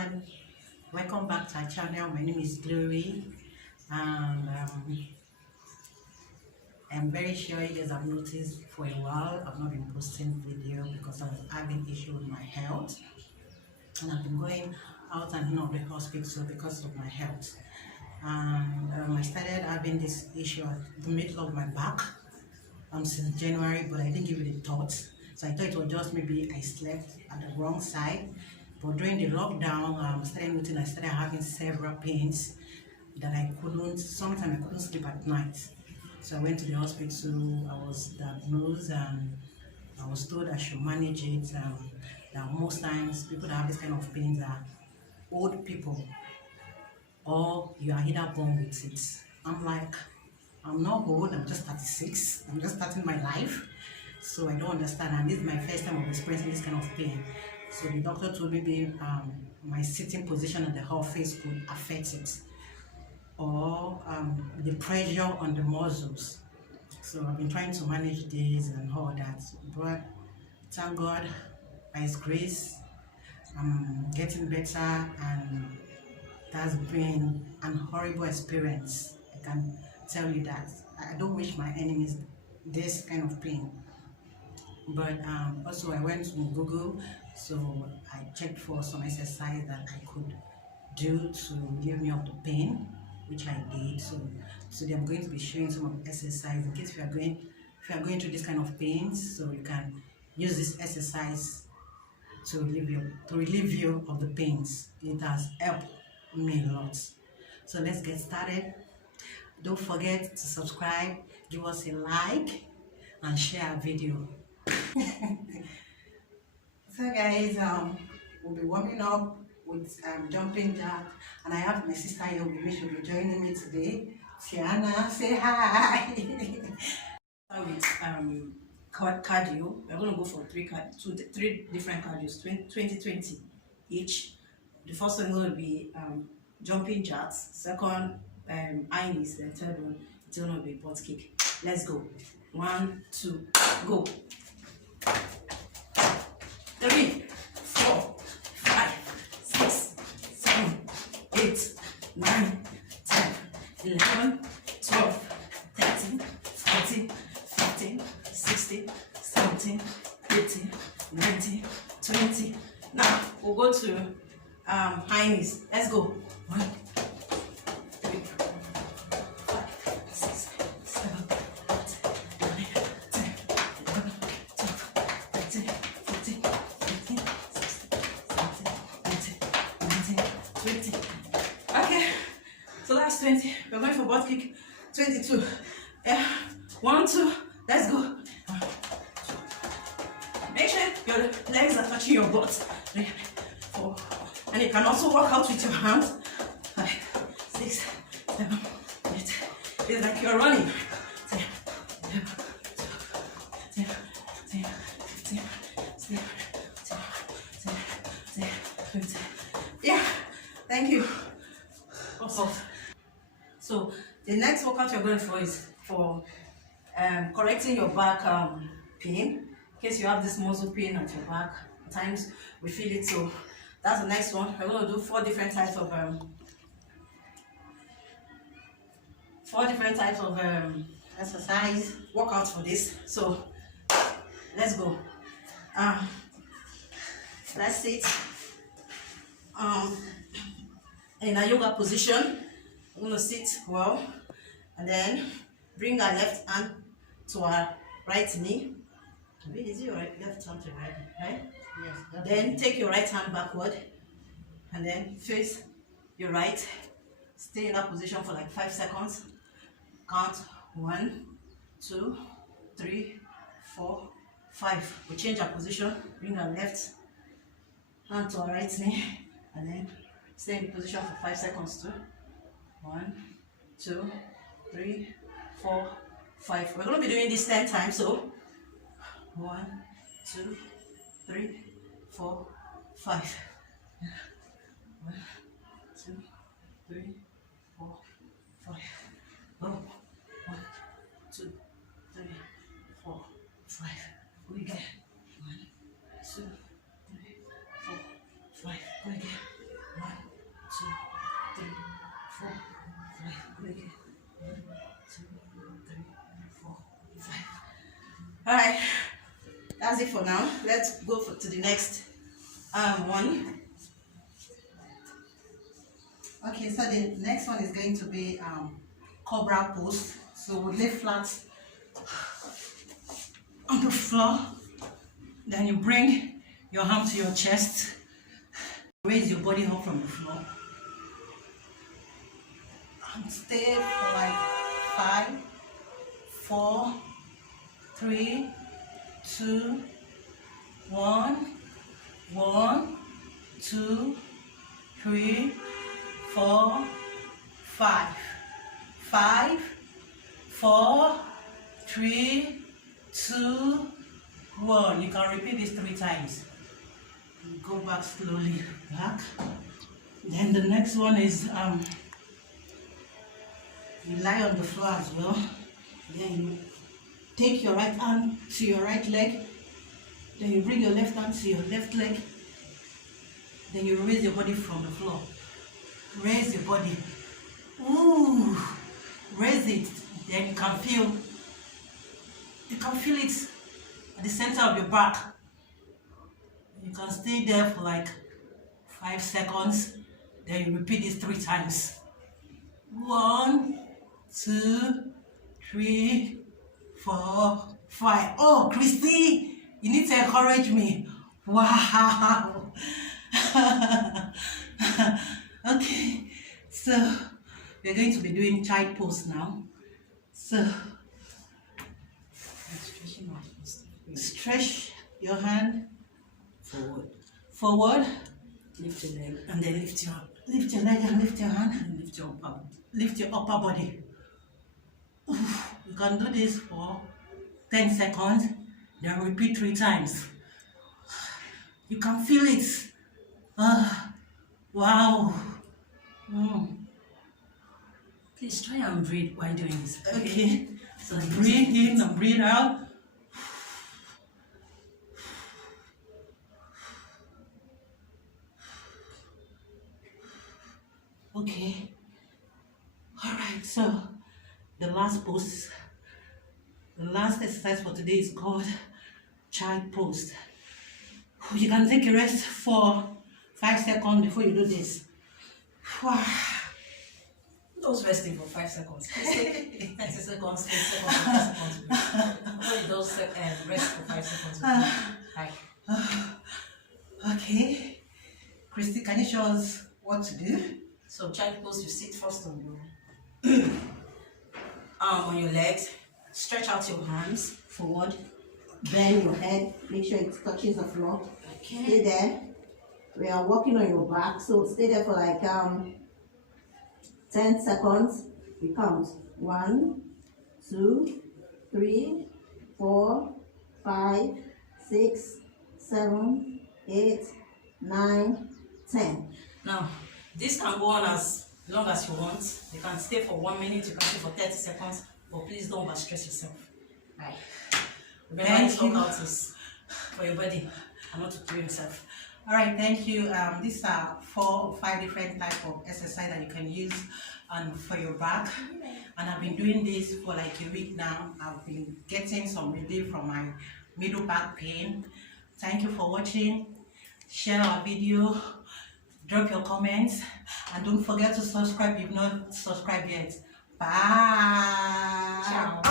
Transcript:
everyone, welcome back to our channel. My name is Glory, and I'm very sure you guys have noticed for a while I've not been posting video because I was having issue with my health, and I've been going out and in of the hospital because of my health. And I started having this issue at the middle of my back since January, but I didn't give it a thought. So I thought it was just maybe I slept at the wrong side. But during the lockdown, I started having several pains that sometimes I couldn't sleep at night. So I went to the hospital, I was diagnosed, and I was told I should manage it. That most times people that have this kind of pains are old people, or you are either born with it. I'm like, I'm not old, I'm just 36, I'm just starting my life, so I don't understand, and this is my first time of experiencing this kind of pain. So the doctor told me my sitting position in the office could affect it, or the pressure on the muscles. So I've been trying to manage this and all that, but thank God, by His grace, I'm getting better, and that's been an horrible experience. I can tell you that. I don't wish my enemies this kind of pain. But also I went to Google, so I checked for some exercise that I could do to give me up the pain, which I did. So today I'm going to be showing some of the exercise in case if you are going through this kind of pains, so you can use this exercise to relieve you of the pains. It has helped me a lot. So let's get started. Don't forget to subscribe, give us a like, and share our video. So guys, we'll be warming up with jumping jack, and I have my sister here with me. She'll be joining me today. Tiana, say hi. With cardio, we're going to go for three different cardios, 20 each. The first one is going to be jumping jacks, second high knees, then third one it's going to be butt kick. Let's go. 1, 2, go. 3, 4, 5, 6, 7, 8, 9, 10, 11, 12, 13, 14, 15, 16, 17, 18, 19, 20. Now we'll go to high knees. Let's go. 1, 3, 5, 6, 7, 8, 9, 10, 11, 12, 13, 14, 15, 16, 17, 18, 19, 20. Okay, so that's 20. We're going for butt kick. 22. Yeah. 1, 2. Let's go. 1, 2. Make sure your legs are touching your butt. 3, 4. And you can also work out with your hands. 5, 6, 7, 8. It's like you're running. 10, 11, 12, 13, 14, 15, 16, 17, 18, 20. Yeah. Thank you. Awesome. So the next workout you're going for is for correcting your back pain. In case you have this muscle pain at your back, at times we feel it. So that's the next one. We're going to do 4 different types of exercise workouts for this. So let's go. Let's sit in a yoga position. We're going to sit well, and then bring our left hand to our right knee. Is it your left hand to right? Right? Yes. Then take your right hand backward, and then face your right. Stay in that position for like 5 seconds. Count 1, 2, 3, 4, 5. We change our position. Bring our left hand to our right knee, and then stay in the position for 5 seconds too. 1, 2, 3, 4, 5. We're going to be doing this 10 times. So 1, 2, 3, 4, 5. 1, 2, 3, 4, 5. Go. 1, 2, 3, 4, 5. Go again. 1, 2, 3, 4, 5. Go again. Alright, that's it for now. Let's go to the next one. Okay, so the next one is going to be cobra pose. So we lay flat on the floor, then you bring your arm to your chest, raise your body up from the floor, and stay for like 5, 4, 3, 2, 1, 1, 2, 3, 4, 5, 5, 4, 3, 2, 1. You can repeat this 3 times. Go back slowly back. Then the next one is you lie on the floor as well. Then you take your right hand to your right leg. Then you bring your left hand to your left leg. Then you raise your body from the floor. Raise your body. Ooh, raise it. Then you can feel it at the center of your back. You can stay there for like 5 seconds. Then you repeat this 3 times. 1, 2, 3, 4, 5. Oh, Christy, you need to encourage me. Wow. Okay, so we're going to be doing child pose now. So stretch your hand forward, Lift your leg. and then lift your leg and lift your hand and lift your upper body. Oof. You can do this for 10 seconds, then repeat 3 times. You can feel it. Wow. Please try and breathe while doing this. Okay. So breathe in and breathe out. Okay. All right. So the last pose, the last exercise for today is called child pose. You can take a rest for 5 seconds before you do this. Wow. Those resting for 5 seconds. 30 seconds, 10 seconds, 5 seconds. Nobody does rest for 5 seconds. Like. Okay. Christy, can you show us what to do? So child pose, you sit first on your on your legs. Stretch out your hands forward. Bend your head, make sure it touches the floor. Okay. Stay there. We are walking on your back, so stay there for like 10 seconds. We count 1, 2, 3, 4, 5, 6, 7, 8, 9, 10. Now, this can go on as long as you want. You can stay for 1 minute, you can stay for 30 seconds, but please don't overstress yourself. Right. Remember, this workout is for your body and not to kill yourself. All right, thank you. These are 4 or 5 different types of exercise that you can use for your back. And I've been doing this for like a week now. I've been getting some relief from my middle back pain. Thank you for watching. Share our video. Drop your comments. And don't forget to subscribe if you've not subscribed yet. Bye. Ciao.